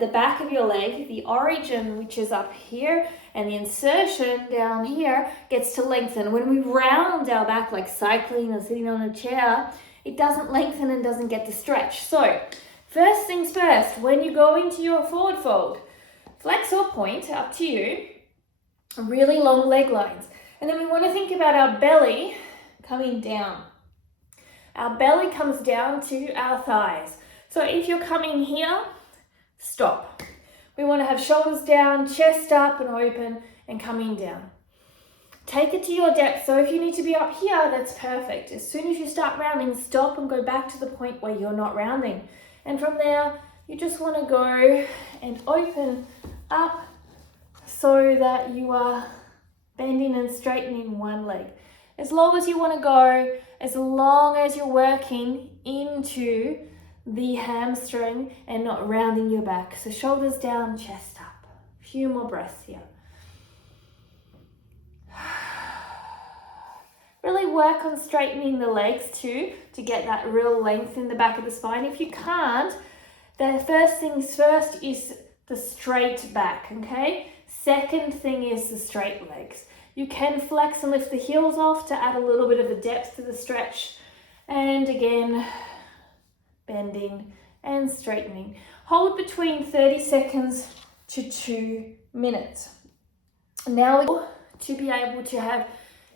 the back of your leg, the origin, which is up here, and the insertion down here gets to lengthen. When we round our back like cycling or sitting on a chair, it doesn't lengthen and doesn't get to stretch. So first things first, when you go into your forward fold, flex or point, up to you, really long leg lines. And then we want to think about our belly coming down. Our belly comes down to our thighs. So if you're coming here, stop. We want to have shoulders down, chest up and open and coming down. Take it to your depth. So if you need to be up here, that's perfect. As soon as you start rounding, stop and go back to the point where you're not rounding. And from there, you just want to go and open up so that you are bending and straightening one leg. As long as you want to go, as long as you're working into the hamstring and not rounding your back. So shoulders down, chest up. A few more breaths here. Really work on straightening the legs too to get that real length in the back of the spine. If you can't, the first things first is the straight back, okay? Second thing is the straight legs. You can flex and lift the heels off to add a little bit of a depth to the stretch. And again, bending and straightening. Hold between 30 seconds to 2 minutes. Now to be able to have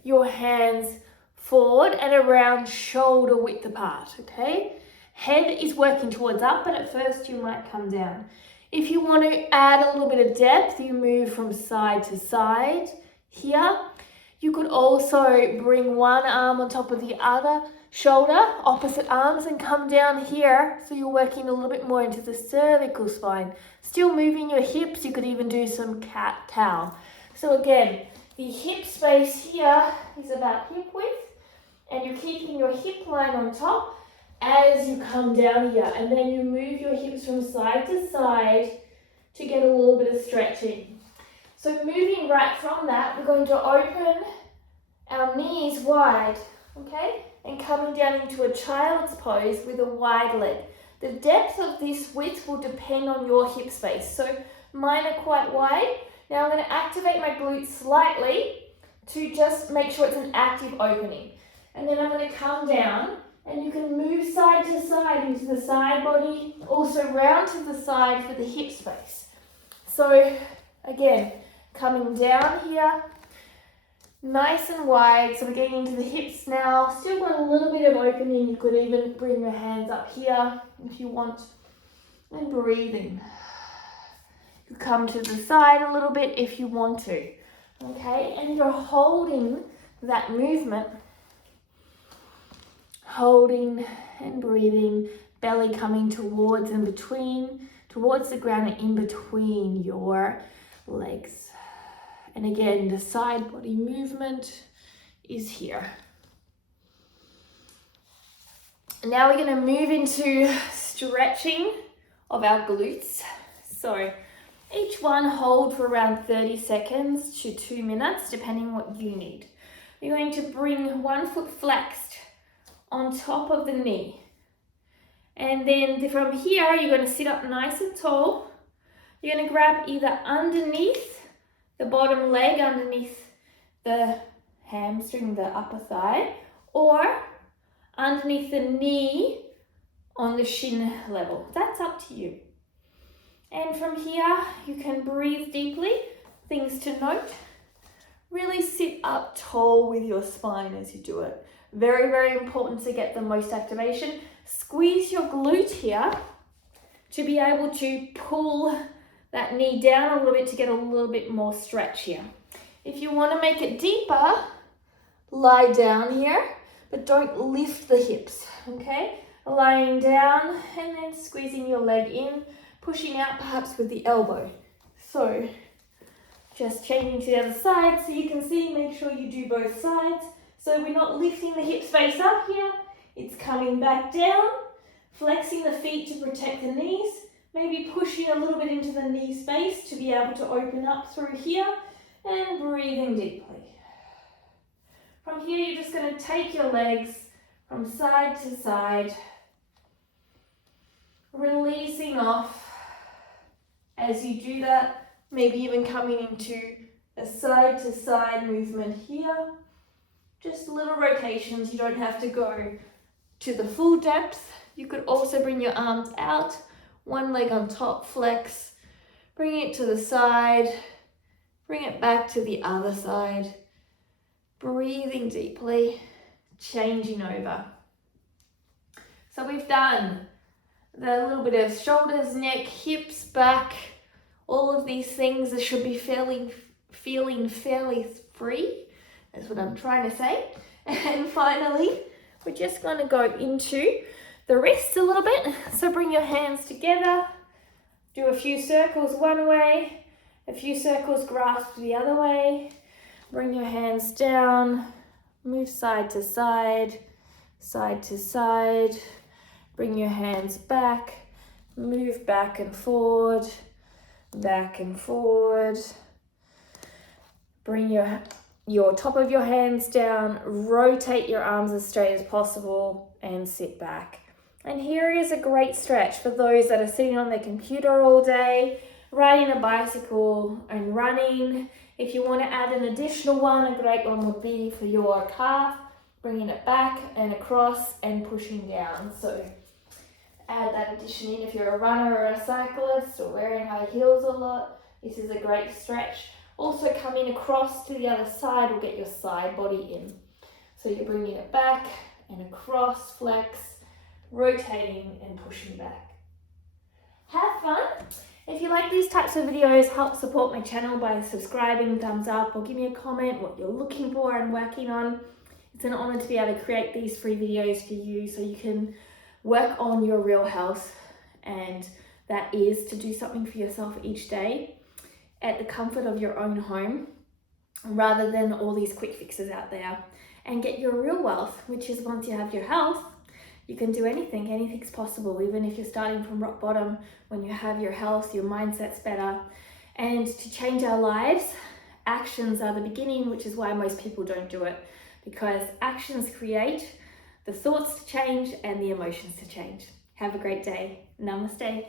your hands forward and around shoulder width apart, okay? Head is working towards up, but at first you might come down. If you want to add a little bit of depth, you move from side to side here. You could also bring one arm on top of the other shoulder, opposite arms, and come down here. So you're working a little bit more into the cervical spine. Still moving your hips. You could even do some cat-cow. So again, the hip space here is about hip width, and you're keeping your hip line on top as you come down here. And then you move your hips from side to side to get a little bit of stretching. So moving right from that, we're going to open our knees wide, okay? And coming down into a child's pose with a wide leg. The depth of this width will depend on your hip space. So mine are quite wide. Now I'm going to activate my glutes slightly to just make sure it's an active opening. And then I'm going to come down, and you can move side to side into the side body, also round to the side for the hip space. So again, coming down here, nice and wide. So we're getting into the hips now. Still got a little bit of opening. You could even bring your hands up here if you want. And breathing. You come to the side a little bit if you want to. Okay, and you're holding that movement. Holding and breathing. Belly coming towards and between, towards the ground and in between your legs. And again, the side body movement is here. Now we're going to move into stretching of our glutes. So each one hold for around 30 seconds to 2 minutes, depending what you need. You're going to bring one foot flexed on top of the knee. And then from here, you're going to sit up nice and tall. You're going to grab either underneath the bottom leg, underneath the hamstring, the upper thigh, or underneath the knee on the shin level. That's up to you. And from here, you can breathe deeply. Things to note, really sit up tall with your spine as you do it. Very, very important to get the most activation. Squeeze your glute here to be able to pull that knee down a little bit to get a little bit more stretch here. If you want to make it deeper, lie down here, but don't lift the hips, okay? Lying down and then squeezing your leg in, pushing out perhaps with the elbow. So just changing to the other side so you can see, make sure you do both sides. So we're not lifting the hip space up here, it's coming back down, flexing the feet to protect the knees, maybe pushing a little bit into the knee space to be able to open up through here, and breathing deeply. From here, you're just going to take your legs from side to side, releasing off As you do that, maybe even coming into a side to side movement here. Just little rotations, you don't have to go to the full depth. You could also bring your arms out, one leg on top, flex, bring it to the side, bring it back to the other side, breathing deeply, changing over. So we've done the little bit of shoulders, neck, hips, back, all of these things that should be feeling fairly free. That's what I'm trying to say. And finally, we're just going to go into the wrists a little bit. So bring your hands together, do a few circles one way, a few circles grasp the other way. Bring your hands down, move side to side, side to side. Bring your hands back, move back and forward, back and forward. Bring your top of your hands down, rotate your arms as straight as possible and sit back. And here is a great stretch for those that are sitting on their computer all day, riding a bicycle and running. If you want to add an additional one, a great one would be for your calf, bringing it back and across and pushing down. So add that addition in if you're a runner or a cyclist or wearing high heels a lot. This is a great stretch. Also coming across to the other side will get your side body in. So you're bringing it back and across, flex, rotating and pushing back. Have fun. If you like these types of videos, help support my channel by subscribing, thumbs up, or give me a comment what you're looking for and working on. It's an honor to be able to create these free videos for you so you can work on your real health, and that is to do something for yourself each day at the comfort of your own home rather than all these quick fixes out there, and get your real wealth, which is once you have your health, you can do anything. Anything's possible, even if you're starting from rock bottom. When you have your health, your mindset's better. And to change our lives, actions are the beginning, which is why most people don't do it, because actions create the thoughts to change and the emotions to change. Have a great day. Namaste.